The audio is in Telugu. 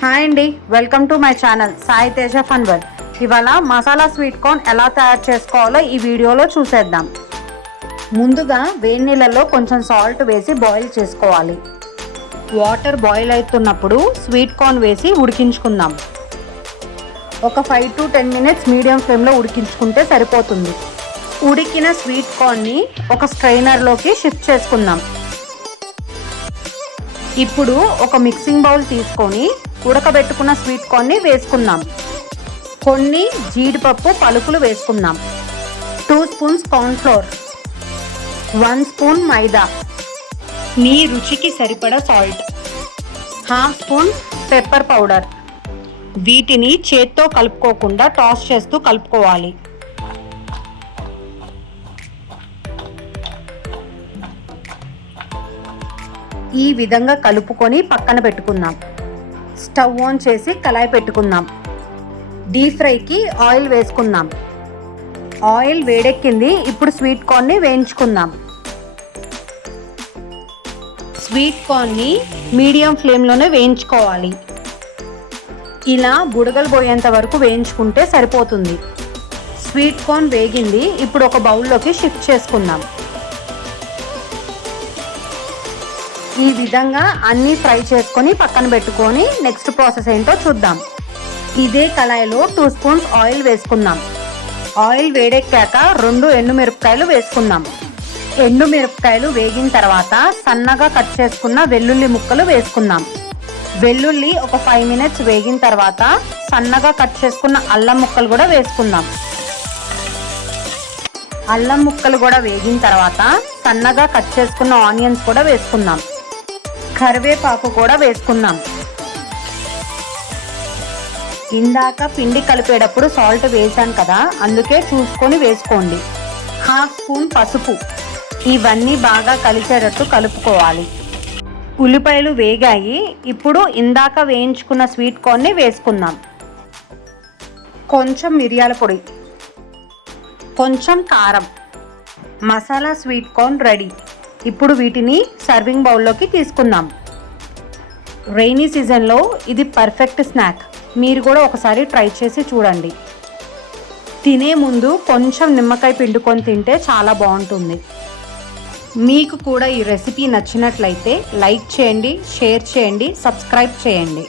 హాయ్ అండి. Welcome to my channel. Sai Teja fun world. ఇవాళ మసాలా స్వీట్ కార్న్ ఎలా తయారు చేసుకోవాలో ఈ వీడియోలో చూసేద్దాం. ముందుగా వేడి నీళ్ళలో కొంచెం సాల్ట్ వేసి బాయిల్ చేసుకోవాలి. వాటర్ బాయిల్ అవుతున్నప్పుడు స్వీట్ కార్న్ వేసి ఉడికించుకుందాం. ఒక five to ten minutes medium ఫ్లేమ్లో ఉడికించుకుంటే సరిపోతుంది. ఉడికిన స్వీట్ కార్న్ని ఒక స్ట్రైనర్లోకి షిఫ్ట్ చేసుకుందాం. ఇప్పుడు ఒక మిక్సింగ్ బౌల్ తీసుకొని ఉడకబెట్టుకున్న స్వీట్ కార్న్ని వేసుకుందాం. కొన్ని జీడిపప్పు పలుకులు వేసుకుందాం. Two spoons cornflour. One spoon maida. మీ రుచికి సరిపడా salt. Half spoon pepper powder. వీటిని చేత్తో కలుపుకోకుండా టాస్ చేస్తూ కలుపుకోవాలి. ఈ విధంగా కలుపుకొని పక్కన పెట్టుకుందాం. స్టవ్ ఆన్ చేసి కళాయి పెట్టుకుందాం. డీప్ ఫ్రైకి ఆయిల్ వేసుకుందాం. ఆయిల్ వేడెక్కింది ఇప్పుడు స్వీట్ కార్న్ని వేయించుకుందాం. స్వీట్ కార్న్ని మీడియం ఫ్లేమ్లోనే వేయించుకోవాలి. ఇలా బుడగలు పోయేంత వరకు వేయించుకుంటే సరిపోతుంది. స్వీట్ కార్న్ వేగింది ఇప్పుడు ఒక బౌల్లోకి షిఫ్ట్ చేసుకుందాం. ఈ విధంగా అన్నీ ఫ్రై చేసుకొని పక్కన పెట్టుకొని నెక్స్ట్ ప్రాసెస్ ఏంటో చూద్దాం. ఇదే కళాయిలో టూ స్పూన్స్ ఆయిల్ వేసుకుందాం. ఆయిల్ వేడెక్కాక రెండు ఎండుమిరపకాయలు వేసుకుందాం. ఎండుమిరపకాయలు వేగిన తర్వాత సన్నగా కట్ చేసుకున్న వెల్లుల్లి ముక్కలు వేసుకుందాం. వెల్లుల్లి ఒక ఫైవ్ మినిట్స్ వేగిన తర్వాత సన్నగా కట్ చేసుకున్న అల్లం ముక్కలు కూడా వేసుకుందాం. అల్లం ముక్కలు కూడా వేగిన తర్వాత సన్నగా కట్ చేసుకున్న ఆనియన్స్ కూడా వేసుకుందాం. కరివేపాకు కూడా వేసుకుందాం ఇందాక పిండి కలిపేటప్పుడు సాల్ట్ వేసాను కదా అందుకే చూసుకొని వేసుకోండి. హాఫ్ స్పూన్ పసుపు. ఇవన్నీ బాగా కలిసేటట్టు కలుపుకోవాలి. ఉల్లిపాయలు వేగాయి. ఇప్పుడు ఇందాక వేయించుకున్న స్వీట్ కార్న్ని వేసుకుందాం. కొంచెం మిరియాల పొడి. కొంచెం కారం. Masala sweet corn ready. ఇప్పుడు వీటిని సర్వింగ్ బౌల్లోకి తీసుకుందాం. రెయినీ సీజన్లో ఇది పర్ఫెక్ట్ స్నాక్ మీరు కూడా ఒకసారి ట్రై చేసి చూడండి. తినే ముందు కొంచెం నిమ్మకాయ పిండుకొని తింటే చాలా బాగుంటుంది. మీకు కూడా ఈ రెసిపీ నచ్చినట్లయితే లైక్ చేయండి షేర్ చేయండి సబ్స్క్రైబ్ చేయండి.